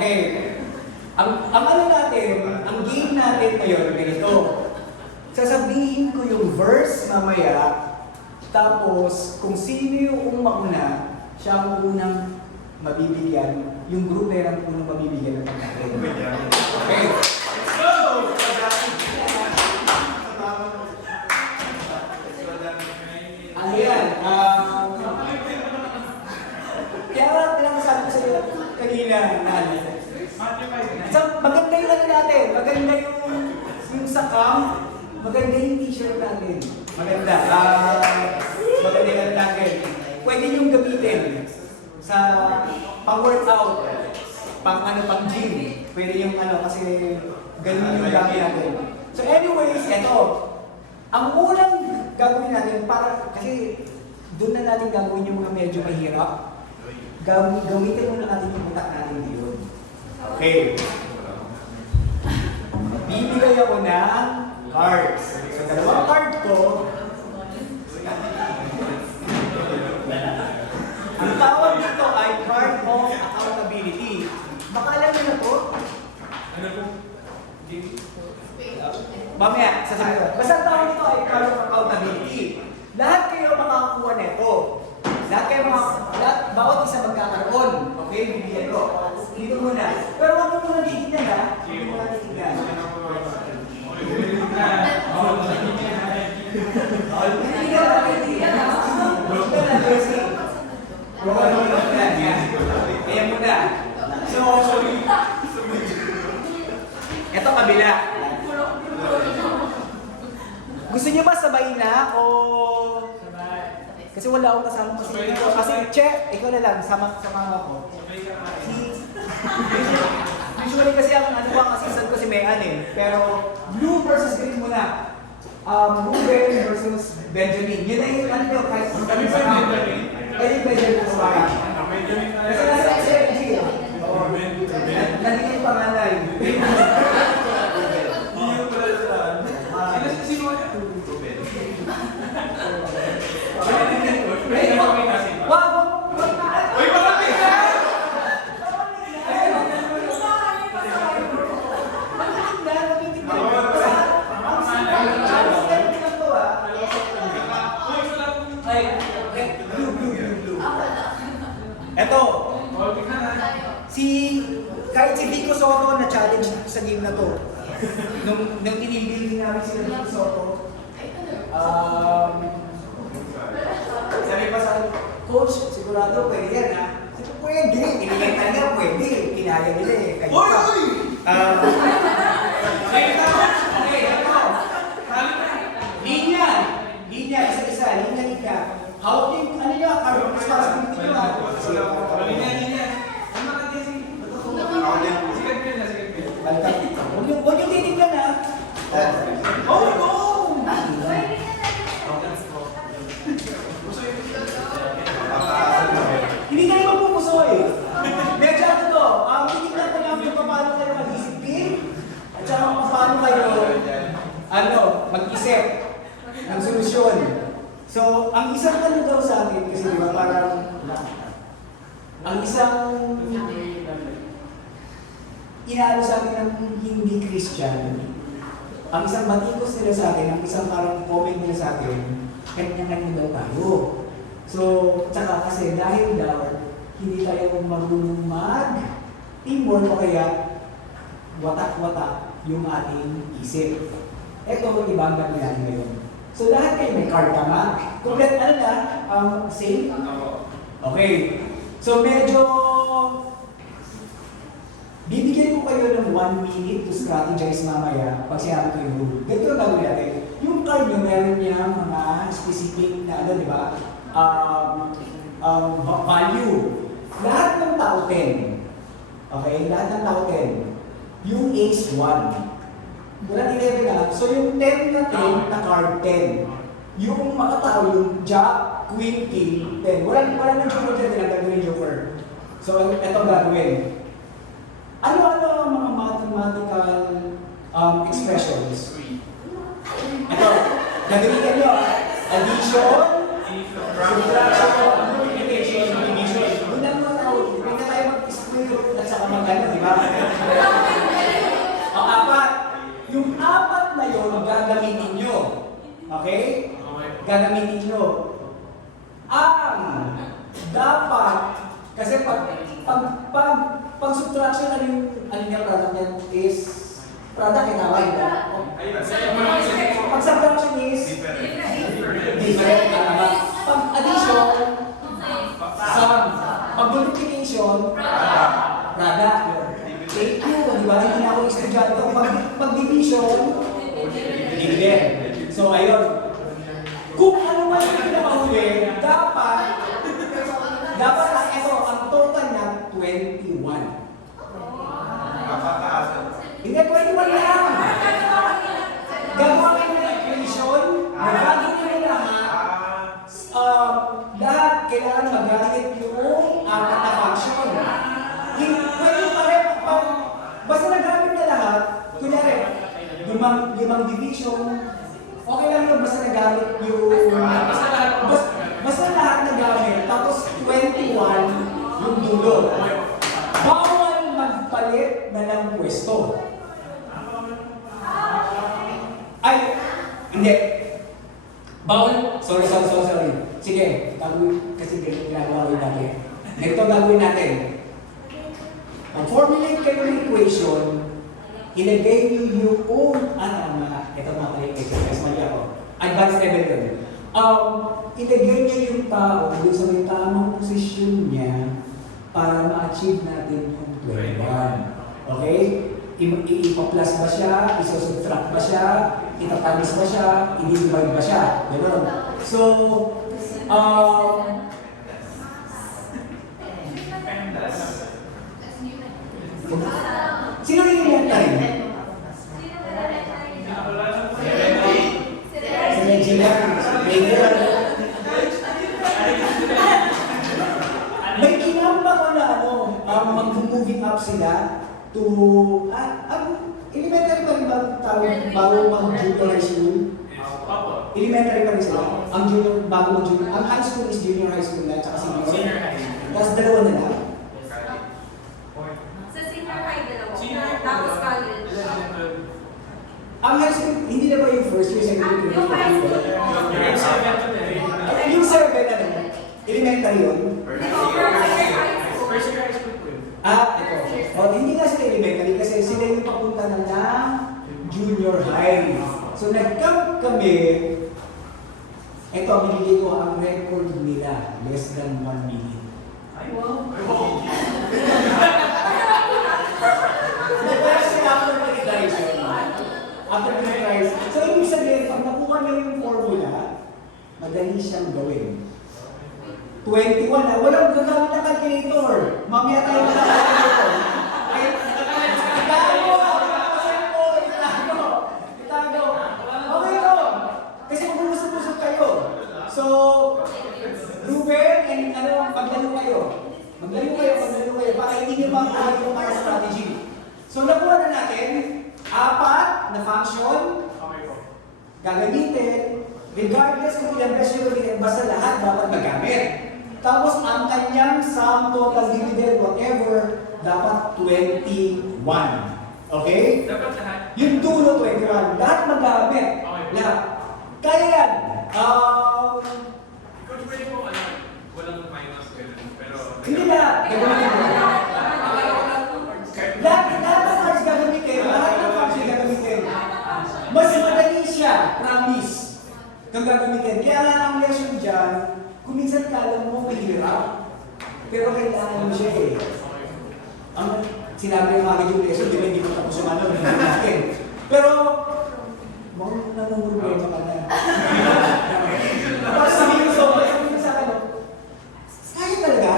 Okay. Ang ano natin, ang game natin ngayon, ganito. Sasabihin ko yung verse mamaya, tapos kung sino yung mauna, siya ang unang mabibigyan, yung group na ang unang mabibigyan ng pagkain. Okay. Let's go! Ayan. Kaya sabi ko sa iyo kanina na so, maganda yung ano natin, maganda yung sa camp, maganda yung t-shirt natin. Maganda. Maganda yung ano natin. Pwede yung gamitin sa pang-workout, pang gym. Pwede yung ano, kasi ganun yung gamit natin. So anyways, eto. Ang unang gagawin natin, kasi doon na natin gagawin yung mga medyo mahirap. Gamitin muna natin yung utak natin ngayon. Okay. Bibigay ako ng cards. So, dalawang card ko. Ang tawag dito ay card of accountability. Baka alam niyo na to? Ano po? Mamaya, sasabihin ko. Basta ang tawag dito ay card of accountability. Lahat kayo makakakuha nito. Bawat isa magkakaroon. Okay, bibigyan ko. Dito muna. Pero huwag mo muna titignan ha. Hindi mo muna titignan. Kaya muna. So, ito kabila. Gusto niyo ba sabay na o... Kasi wala akong kasama kasi dito. Kasi, Che, ikaw na lang, sama ko. Usually kasi ang ano ba, assistant ko si Mehan eh. Pero, blue versus green muna. Ruben versus Benjamin. Yun ay yung ano nyo, kahit kami sa Benjamin. Ay, Benjamin sa bahay. Kasi nasa SLG. Nandito yung pangalay. Eto, kahit si Vico Soto na challenge sa game na to, nung tinibili namin sila Vico Soto, sabi pa sa coach, sigurado pwede yan ha? Sabi pwede, tinigyan talaga pwede, kinaya nila eh. Okay, eto. Linya, isa-isa, linya. Hawak yung, ano niya, responsibility nyo ha? Huwag yung titignan ha? Oh, no! Hindi kayo magpupuso eh. Medyo ako to, ang titignan ko lang kung paano kayo mag-isipin at saka kung paano kayo mag-isip ng solusyon. So, ang isang ano daw sa atin, kasi diba parang, ang isang inaano sa atin ng hindi Christian, ang isang batikos nila sa atin, ang isang parang comment nila sa atin, kanya-kanya daw tayo. So, tsaka kasi dahil daw, hindi tayo marunong mag-teamwork o kaya watak-watak yung ating isip. Ito, ibang gagawin natin ngayon. So lahat kayo may card tama? Complete ano na? Same? Okay. So medyo bibigyan ko kayo ng 1 minute to strategize mamaya pag sinabi ko yung rule. Ganito ang gagawin natin. Yung card nyo meron niyang mga specific na ano, di ba? Value. Lahat ng tao 10. Okay? Lahat ng tao 10. Yung ace 1. Wala 11 na. So yung 10 na 10 na card 10. Yung mga tao, yung Jack, Queen, King, 10. Wala nang joker dyan, tinagagawin joker. So ito gagawin. Ano-ano ang mga mathematical expressions? Ito, gagamitin nyo. Addition, subtraction, multiplication, division. Doon lang mga tao, hindi na tayo mag-square root at saka mag-ano, di ba? ba? Ang apat. Yung apat na yun, gagamitin nyo. Okay? Gagamitin nyo. Ang dapat, kasi pag subtraction, ano yung product yan is, product, tama yun. Pag subtraction is, different, tama. Pag addition, sum. Pag multiplication, product. Thank you, di ba? Hindi na ako estudyante. Pag division, dividend. So, ayun. Kung ano man yung pinakahuli, dapat, ito, ang total na 21. Hindi, 21 lang. Gagawa kayo ng equation, magagit nyo lahat kailangan magamit yung apat na function. Pwede pa rin, basta nagamit na lahat, kunyari, limang division, okay lang yun, basta nagamit yung... Basta lahat nagamit, tapos 21 yung dulo. Bawal magpalit na ng pwesto. Ay, hindi. Bawal, sorry. Sige, kasi ginagawa ko natin. Ito gagawin natin. Mag-formulate kayo ng equation, ilagay niyo yung ito mga exercise, mali ako. Advanced level yun. Ilagay niyo yung tao doon sa may tamang posisyon niya para ma-achieve natin yung 21. Okay? Ipa-plus ba siya? Iso-subtract ba siya? Itatalis ba siya? I-divide ba siya? Ganun. So, sino yung elementary? Si Regina. May kinamba ko na mag-moving up sila to, elementary pa rin ba tawag bago mag-junior high school? Elementary pa rin sila. Ang junior, bago mag-junior. Ang high school is junior high school na, tsaka senior. Tapos dalawa na lang. Sa senior high, dalawa. Tapos college. Ang high school, hindi na ba yung first year, second year? Yung high school. Yung 7 ano? Elementary yun? First year high school. Ito. Hindi na sila elementary kasi sila yung papunta na ng junior high. So nag-camp kami, ito ang binigay ko ang record nila, less than 1 minute. Ay, wow. Kasi after monetization, so ibig sabihin, pag nakuha niyo yung formula, madali siyang gawin. 21 na, walang gagamit na calculator. Mamaya tayo na calculator. Itago. Okay ko. Kasi mag-usap-usap kayo. So, Ruben and paglayo kayo. Maglayo kayo para hindi nyo makakali yung mga strategy. So, nakuha na natin 4 na function. Gagamitin. Regardless kung ilang beses yung gamitin, basta lahat dapat magamit. Tapos ang kanyang sum, total, dividend, whatever, dapat 21. Okay? Dapat lahat. Yung dulo 21. Lahat magamit. Okay. Lahat. Kaya yan. Coach, pwede po walang minus ganun, pero... Hindi lahat. Gagamitin mo. Lahat ng cards gagamitin. Lahat ng function gagamitin. Mas madali siya. Promise. Kung gagamitin. Kaya nga ang lesson dyan, kung minsan kala mo mahirap, pero kailangan mo siya eh. Ang sinabi ng mga yung lesson, di ba hindi ko tapos yung hindi natin. Pero, mukhang nanunguruin ka na. Tapos sabihin mo sa kaya talaga?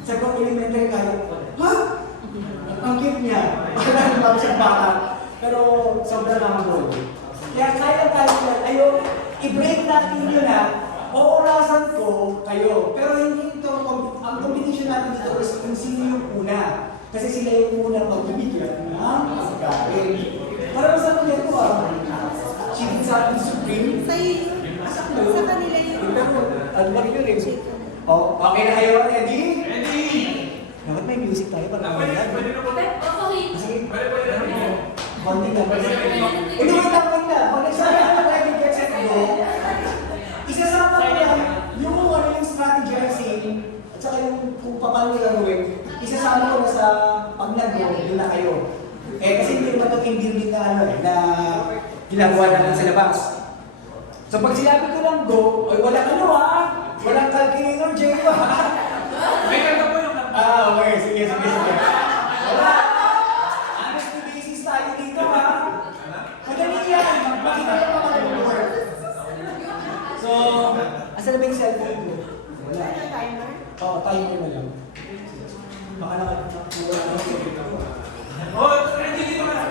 Sabi ko, elementary kaya. Ha? Ang cute niya. Parang naman siyang bata. Pero sobrang nakabol. Kaya kaya ayaw, i-break natin yun na, oorasan ko kayo. Pero hindi ito, ang competition natin dito is kung sino yung una. Kasi sila yung una magbibigyan ng pagkain. Para sa kanila ko chicken sa ating supreme. Sa kanila yun. Pero, ano ba rin? Okay na kayo, Eddie? Ready! Dapat may music tayo para Pwede mamaya. na po. Sige. Pwede na po. Bonding na. Hindi, wait lang. Pag nagsabi ka na ready, get set, go. Isasama ko yan, yung strategizing, at saka yung kung paano yung gagawin, isasama ko na sa pag nag-go, yun na kayo. Kasi hindi naman ito building na ginagawa natin sa labas. So pag sinabi ko lang go, ay walang walang calculator, Jay pa. May kanta po yung kanta. Okay, sige. Wala. Honest to basis tayo dito, ha? Madali yan. Makita lang mga nag-work. So, asan na ba yung cellphone ko? Wala. Oo, timer na lang. Baka nakakura na ako. Oh, ready dito ka na.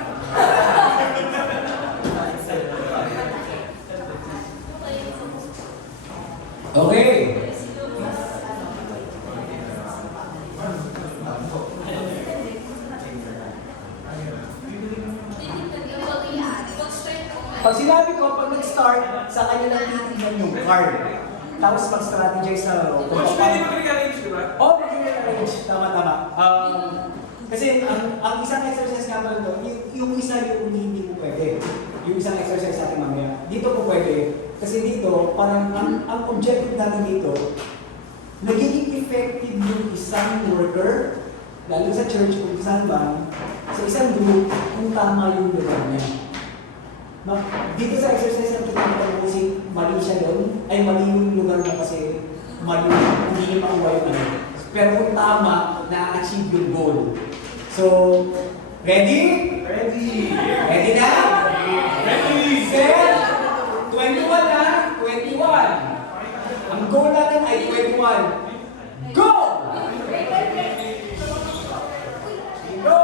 Okay. Pag sinabi ko, pag nag-start, sa kanya lang titignan yung card. Tapos mag-strategize sa Coach, pwede mo mag-arrange, di ba? Oo, mag-arrange. Tama. Kasi ang isang exercise nga pala ito, yung isa yung hindi po pwede. Yung isang exercise natin mamaya. Dito po pwede. Kasi dito, parang ang objective natin dito, nagiging effective yung isang worker, lalo sa church kung saan ba, sa isang group, kung tama yung lugar niya. Dito sa exercise na kita kasi mali siya doon, ay mali yung lugar mo kasi mali, hindi niya makuha yung ano. Pero kung tama, na-achieve yung goal. So, ready? Ready. Ready na? Ready. Set! 21 na? 21. Ang goal natin ay 21. Go! Go!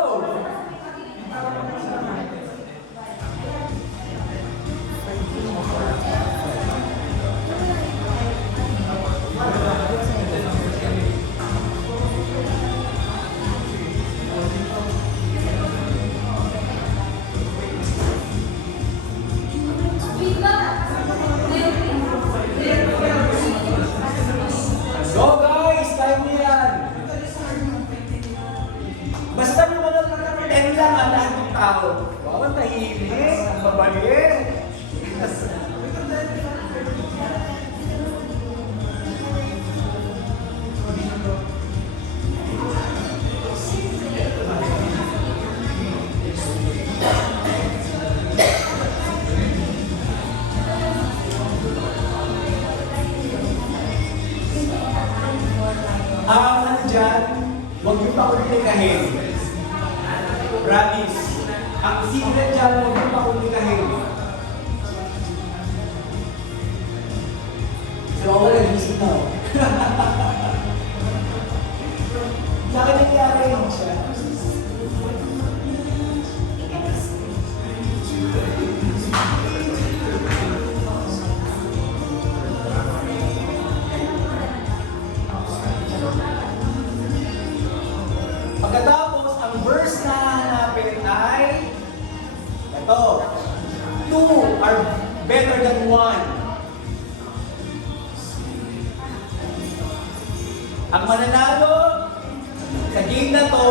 Go guys! Kaya mo yan! Basta naman ang nakakateng lang ang lahat ng tao. Wow, ang tahimik! Ang babalik! Ano dyan, huwag yung pakulikahin. Promise. Ang secret dyan, huwag yung pakulikahin. So, ako nag-isip na. Sa akin nangyari yun siya. Pagkatapos, ang verse na hahanapin ay ito. 2 are better than 1. Ang mananalo sa game na to,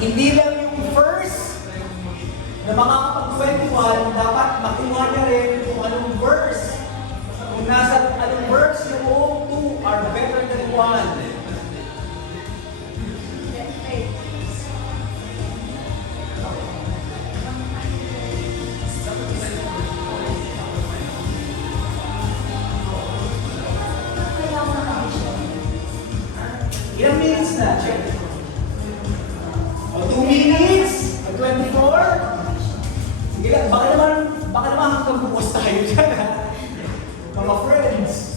hindi lang yung first na makakapag-21, dapat makuha niya rin kung anong verse. Kung nasa anong verse yung 2 are better than 1. Ilang minutes na? Check. O, 2 minutes? O, 24? Sige lang, baka naman hanggang bukas tayo dyan, ha? Mga friends.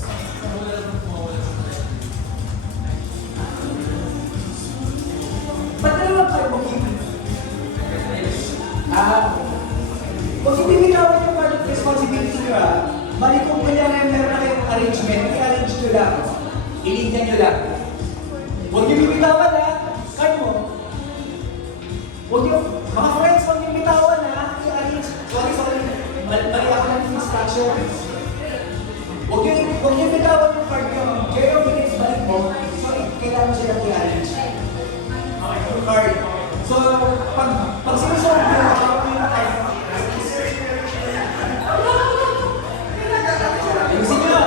Ba't na naman kayo mag-ibig? Kung hindi binawan yung part of responsibility nyo, balik kung kanya meron na kayong arrangement, i-arrange nyo lang. I-lead nyo lang. Huwag niyo bibitawan ha, card mo. Huwag niyo, mga friends, huwag niyo bibitawan ha, i-arrange. Sorry, mali ako ng instructions. Huwag niyo Kung yung bitawan yung card nyo, kayo yung minutes balik mo, so kailangan mo silang i-arrange. Yung card. So, pag sinusunod nyo, kapag yung card, ayusin nyo.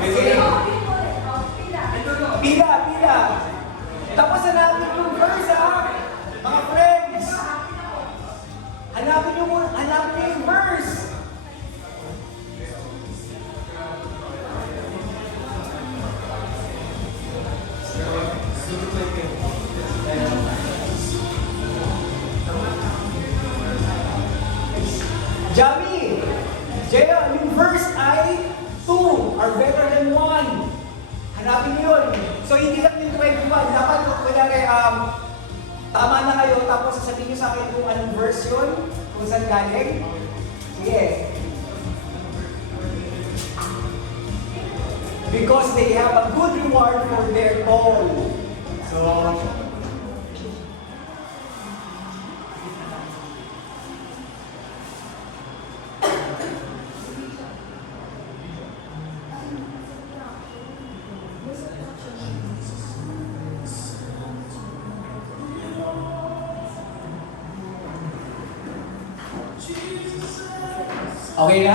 Okay. Pila. Tapos hanapin yung verse, ha? Mga friends. Hanapin nyo yung verse. Jami, Jaya, yung verse ay 2 are better than 1. Hanapin niyo yun. So hindi lang yung 21. Dapat kunyari, tama na kayo, tapos sasabihin niyo sa akin kung anong verse yun, kung saan galing. Sige. Because they have a good reward for their toil. So, okay na?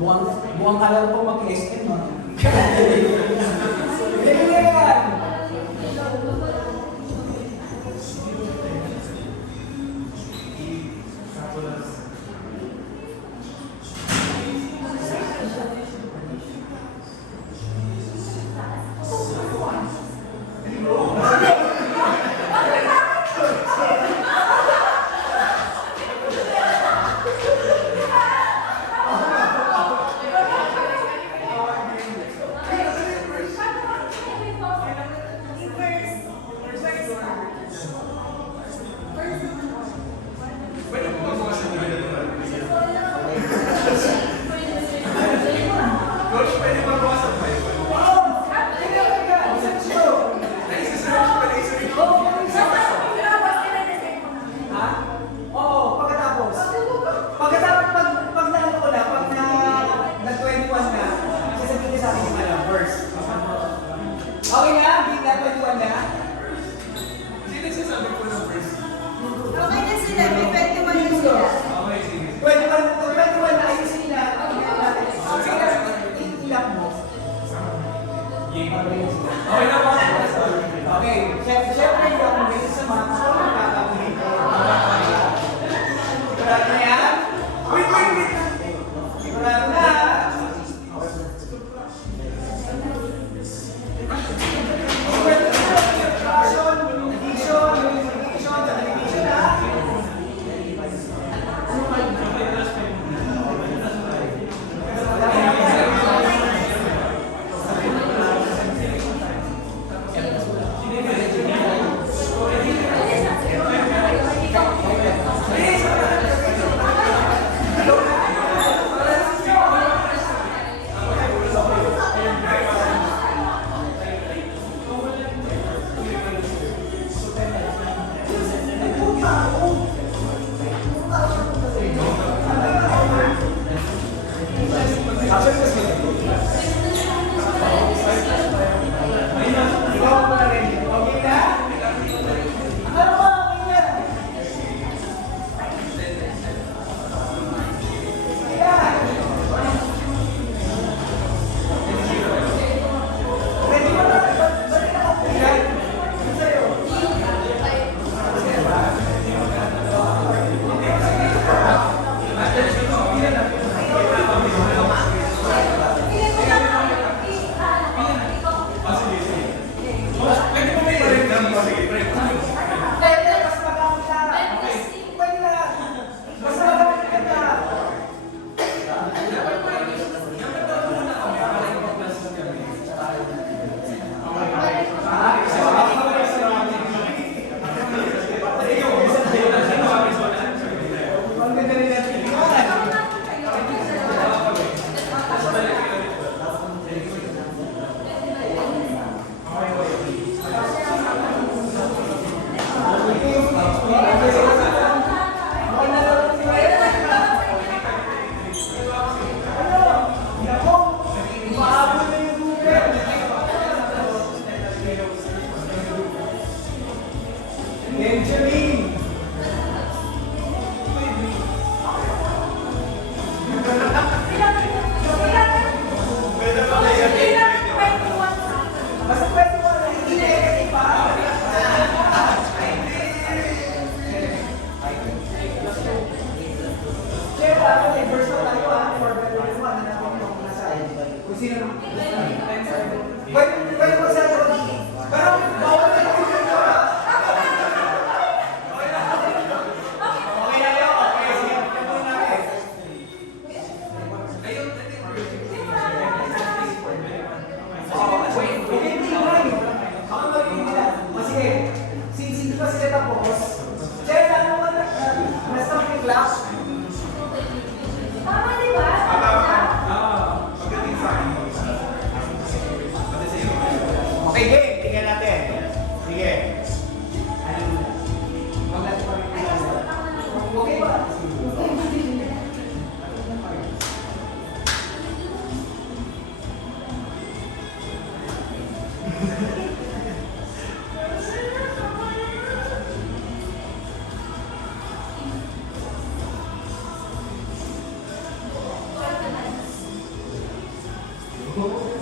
Buwang ka lang po mag-SM, ha? Hindi na yan! Okay na? Hindi na 21 na? Hindi nagsasabi ko ng verse. Okay na sila, may 21 na sila. Okay, sige. 21 na ayusin nila. Sige na, ilap mo. Okay na ba? Okay, syempre yung base sa mga gusto ng kakabili ko. Sigurado na yan? Wait! Sigurado na! dapat reverse na tayo ha. For better than one, na natin yung nasa kung sino. Pwede mo sa pero bawal na yung video ha. Okay na yun. Okay, sige. Ito na natin. Ayun, natin. Wait, hindi nga eh. Ako magiging nila. Sige, since hindi pa sila tapos, Chen, ano mo na? Mas na class? Tama, di ba? Pagdating sa akin. Pati sa iyo. Okay, game. Tingnan natin. Sige. Ano muna? Huwag natin pag-ipin. Okay ba? Oh.